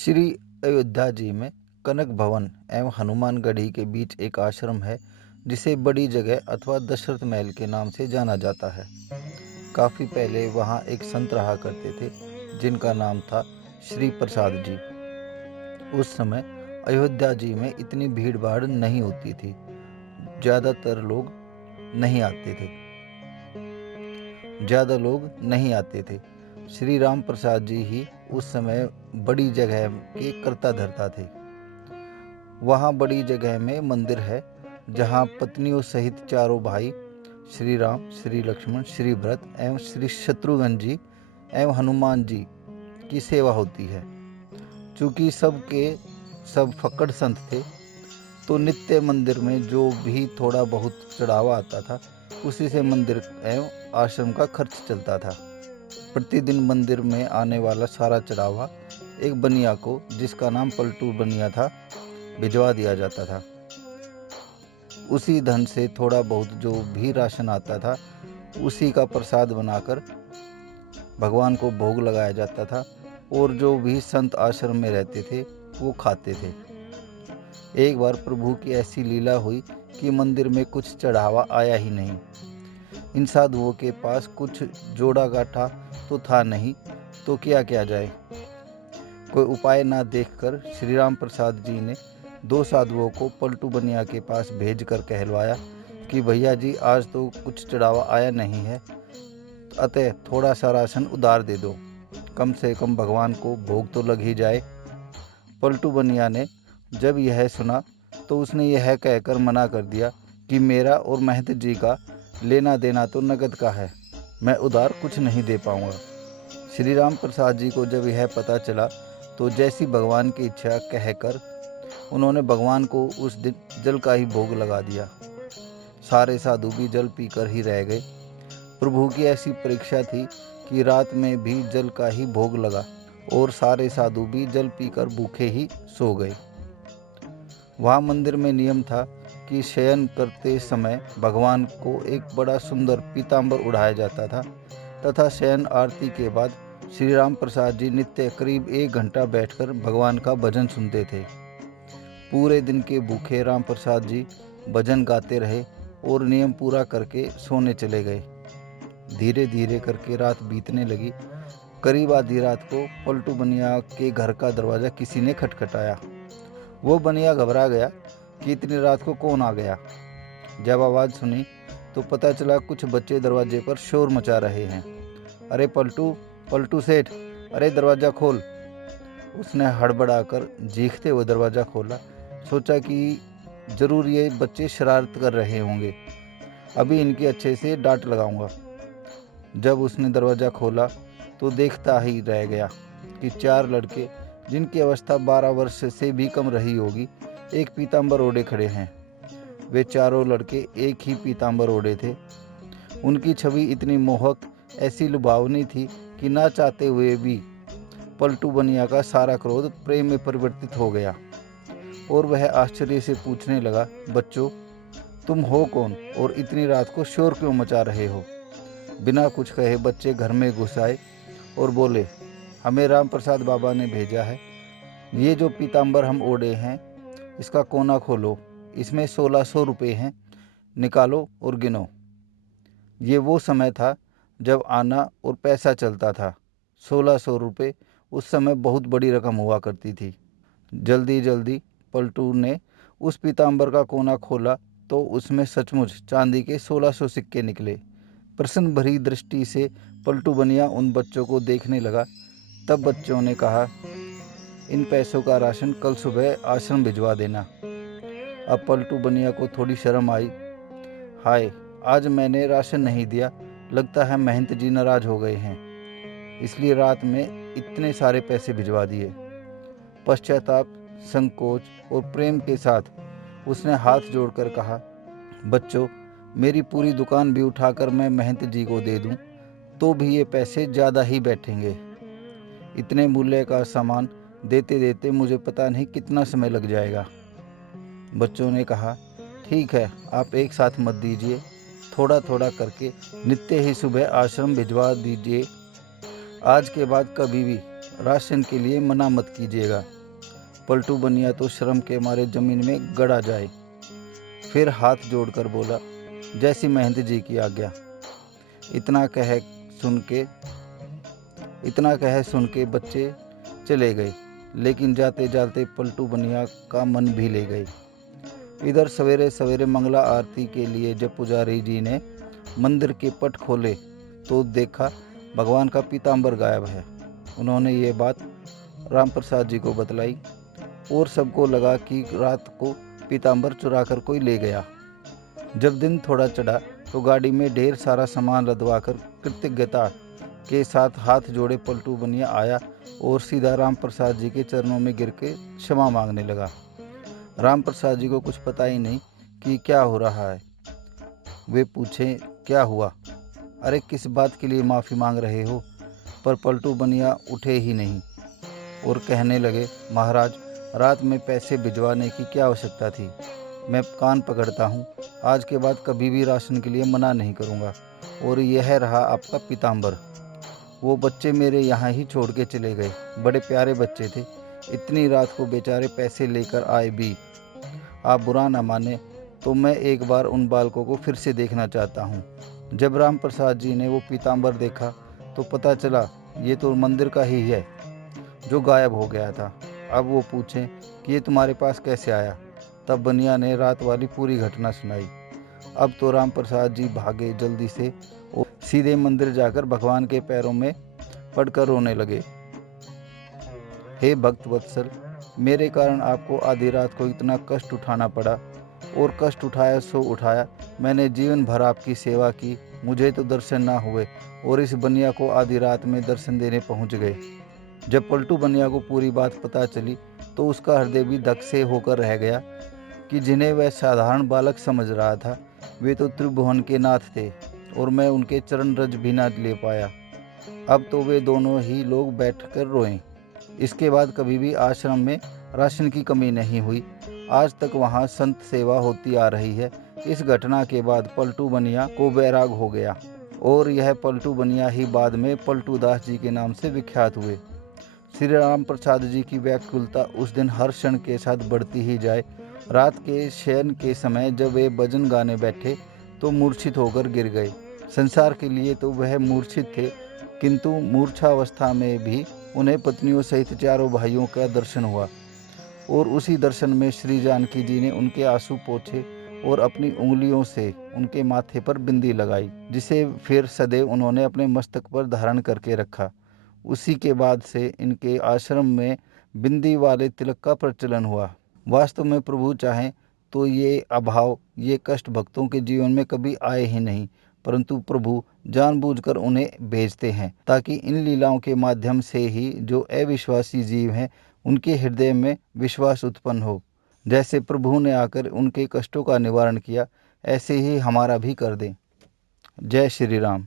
श्री अयोध्या जी में कनक भवन एवं हनुमानगढ़ी के बीच एक आश्रम है जिसे बड़ी जगह अथवा दशरथ महल के नाम से जाना जाता है। काफ़ी पहले वहाँ एक संत रहा करते थे जिनका नाम था श्री प्रसाद जी। उस समय अयोध्या जी में इतनी भीड़ भाड़ नहीं होती थी, ज़्यादा लोग नहीं आते थे। श्री राम प्रसाद जी ही उस समय बड़ी जगह के कर्ता धर्ता थे। वहाँ बड़ी जगह में मंदिर है जहाँ पत्नियों सहित चारों भाई श्री राम, श्री लक्ष्मण, श्री भरत एवं श्री शत्रुघ्न जी एवं हनुमान जी की सेवा होती है। चूँकि सब फक्कड़ संत थे तो नित्य मंदिर में जो भी थोड़ा बहुत चढ़ावा आता था उसी से मंदिर एवं आश्रम का खर्च चलता था। प्रतिदिन मंदिर में आने वाला सारा चढ़ावा एक बनिया को, जिसका नाम पलटू बनिया था, भिजवा दिया जाता था। उसी धन से थोड़ा बहुत जो भी राशन आता था उसी का प्रसाद बनाकर भगवान को भोग लगाया जाता था और जो भी संत आश्रम में रहते थे वो खाते थे। एक बार प्रभु की ऐसी लीला हुई कि मंदिर में कुछ चढ़ावा आया ही नहीं। इन साधुओं के पास कुछ जोड़ा गाठा तो था नहीं, तो क्या किया जाए। कोई उपाय ना देखकर श्री राम प्रसाद जी ने 2 साधुओं को पलटू बनिया के पास भेजकर कहलवाया कि भैया जी, आज तो कुछ चढ़ावा आया नहीं है, अतः थोड़ा सा राशन उधार दे दो, कम से कम भगवान को भोग तो लग ही जाए। पलटू बनिया ने जब यह सुना तो उसने यह कहकर मना कर दिया कि मेरा और महंत जी का लेना देना तो नगद का है, मैं उधार कुछ नहीं दे पाऊंगा। श्री राम प्रसाद जी को जब यह पता चला तो जैसी भगवान की इच्छा कहकर उन्होंने भगवान को उस दिन जल का ही भोग लगा दिया। सारे साधु भी जल पीकर ही रह गए। प्रभु की ऐसी परीक्षा थी कि रात में भी जल का ही भोग लगा और सारे साधु भी जल पीकर भूखे ही सो गए। वहाँ मंदिर में नियम था कि शयन करते समय भगवान को एक बड़ा सुंदर पीताम्बर उड़ाया जाता था तथा शयन आरती के बाद श्री राम प्रसाद जी नित्य करीब 1 घंटा बैठकर भगवान का भजन सुनते थे। पूरे दिन के भूखे राम प्रसाद जी भजन गाते रहे और नियम पूरा करके सोने चले गए। धीरे धीरे करके रात बीतने लगी। करीब आधी रात को पलटू बनिया के घर का दरवाज़ा किसी ने खटखटाया। वो बनिया घबरा गया कि इतनी रात को कौन आ गया। जब आवाज़ सुनी तो पता चला कुछ बच्चे दरवाजे पर शोर मचा रहे हैं। अरे पलटू सेठ, अरे दरवाज़ा खोल। उसने हड़बड़ाकर चीखते हुए दरवाज़ा खोला। सोचा कि ज़रूर ये बच्चे शरारत कर रहे होंगे, अभी इनकी अच्छे से डांट लगाऊंगा। जब उसने दरवाज़ा खोला तो देखता ही रह गया कि 4 लड़के, जिनकी अवस्था 12 वर्ष से भी कम रही होगी, एक पीताम्बर ओढ़े खड़े हैं। वे चारों लड़के एक ही पीताम्बर ओढ़े थे। उनकी छवि इतनी मोहक, ऐसी लुभावनी थी कि ना चाहते हुए भी पलटू बनिया का सारा क्रोध प्रेम में परिवर्तित हो गया और वह आश्चर्य से पूछने लगा, बच्चों, तुम हो कौन और इतनी रात को शोर क्यों मचा रहे हो। बिना कुछ कहे बच्चे घर में घुस आए और बोले, हमें राम प्रसाद बाबा ने भेजा है। ये जो पीताम्बर हम ओढ़े हैं इसका कोना खोलो, इसमें 1600 रुपये हैं, निकालो और गिनो। ये वो समय था जब आना और पैसा चलता था। 1600 रुपये उस समय बहुत बड़ी रकम हुआ करती थी। जल्दी जल्दी पलटू ने उस पीताम्बर का कोना खोला तो उसमें सचमुच चांदी के 1600 सिक्के निकले। प्रसन्न भरी दृष्टि से पलटू बनिया उन बच्चों को देखने लगा। तब बच्चों ने कहा, इन पैसों का राशन कल सुबह आश्रम भिजवा देना। अब पलटू बनिया को थोड़ी शर्म आई। हाय, आज मैंने राशन नहीं दिया, लगता है महंत जी नाराज हो गए हैं, इसलिए रात में इतने सारे पैसे भिजवा दिए। पश्चाताप, संकोच और प्रेम के साथ उसने हाथ जोड़कर कहा, बच्चों, मेरी पूरी दुकान भी उठाकर मैं महंत जी को दे दूं तो भी ये पैसे ज़्यादा ही बैठेंगे। इतने मूल्य का सामान देते देते मुझे पता नहीं कितना समय लग जाएगा। बच्चों ने कहा, ठीक है, आप एक साथ मत दीजिए, थोड़ा थोड़ा करके नित्य ही सुबह आश्रम भिजवा दीजिए। आज के बाद कभी भी राशन के लिए मना मत कीजिएगा। पलटू बनिया तो शर्म के मारे जमीन में गड़ा जाए। फिर हाथ जोड़कर बोला, जैसी महंत जी की आज्ञा। इतना कह सुन के बच्चे चले गए, लेकिन जाते जाते पलटू बनिया का मन भी ले गए। इधर सवेरे सवेरे मंगला आरती के लिए जब पुजारी जी ने मंदिर के पट खोले तो देखा भगवान का पीताम्बर गायब है। उन्होंने ये बात राम प्रसाद जी को बतलाई और सबको लगा कि रात को पीताम्बर चुरा कर कोई ले गया। जब दिन थोड़ा चढ़ा तो गाड़ी में ढेर सारा सामान लदवाकर कृतज्ञता के साथ हाथ जोड़े पलटू बनिया आया और सीधा राम प्रसाद जी के चरणों में गिर के क्षमा मांगने लगा। राम प्रसाद जी को कुछ पता ही नहीं कि क्या हो रहा है। वे पूछे, क्या हुआ? अरे किस बात के लिए माफ़ी मांग रहे हो? पर पलटू बनिया उठे ही नहीं और कहने लगे, महाराज, रात में पैसे भिजवाने की क्या आवश्यकता थी? मैं कान पकड़ता हूँ, आज के बाद कभी भी राशन के लिए मना नहीं करूँगा। और यह रहा आपका पीताम्बर। वो बच्चे मेरे यहाँ ही छोड़ के चले गए, बड़े प्यारे बच्चे थे। इतनी रात को बेचारे पैसे लेकर आए भी। आप बुरा ना माने तो मैं एक बार उन बालकों को फिर से देखना चाहता हूँ। जब राम प्रसाद जी ने वो पीताम्बर देखा तो पता चला ये तो मंदिर का ही है जो गायब हो गया था। अब वो पूछें कि ये तुम्हारे पास कैसे आया? तब बनिया ने रात वाली पूरी घटना सुनाई। अब तो राम प्रसाद जी भागे जल्दी से और सीधे मंदिर जाकर भगवान के पैरों में पड़कर रोने लगे। हे भक्त वत्सल, मेरे कारण आपको आधी रात को इतना कष्ट उठाना पड़ा, और कष्ट उठाया सो उठाया। मैंने जीवन भर आपकी सेवा की, मुझे तो दर्शन ना हुए और इस बनिया को आधी रात में दर्शन देने पहुंच गए। जब पलटू बनिया को पूरी बात पता चली तो उसका हृदय भी धक से होकर रह गया कि जिन्हें वह साधारण बालक समझ रहा था वे तो त्रिभुवन के नाथ थे और मैं उनके चरण रज भी ना ले पाया। अब तो वे दोनों ही लोग बैठकर रोएं। इसके बाद कभी भी आश्रम में राशन की कमी नहीं हुई। आज तक वहाँ संत सेवा होती आ रही है। इस घटना के बाद पलटू बनिया को वैराग हो गया और यह पलटू बनिया ही बाद में पलटू दास जी के नाम से विख्यात हुए। श्री राम प्रसाद जी की व्याकुलता उस दिन हर क्षण के साथ बढ़ती ही जाए। रात के शयन के समय जब वे भजन गाने बैठे तो मूर्छित होकर गिर गए। संसार के लिए तो वह मूर्छित थे, किंतु मूर्छावस्था में भी उन्हें पत्नियों सहित चारों भाइयों का दर्शन हुआ और उसी दर्शन में श्री जानकी जी ने उनके आंसू पोंछे और अपनी उंगलियों से उनके माथे पर बिंदी लगाई, जिसे फिर सदैव उन्होंने अपने मस्तक पर धारण करके रखा। उसी के बाद से इनके आश्रम में बिंदी वाले तिलक का प्रचलन हुआ। वास्तव में प्रभु चाहें तो ये अभाव, ये कष्ट भक्तों के जीवन में कभी आए ही नहीं, परंतु प्रभु जानबूझकर उन्हें भेजते हैं ताकि इन लीलाओं के माध्यम से ही जो अविश्वासी जीव हैं उनके हृदय में विश्वास उत्पन्न हो। जैसे प्रभु ने आकर उनके कष्टों का निवारण किया, ऐसे ही हमारा भी कर दें। जय श्री राम।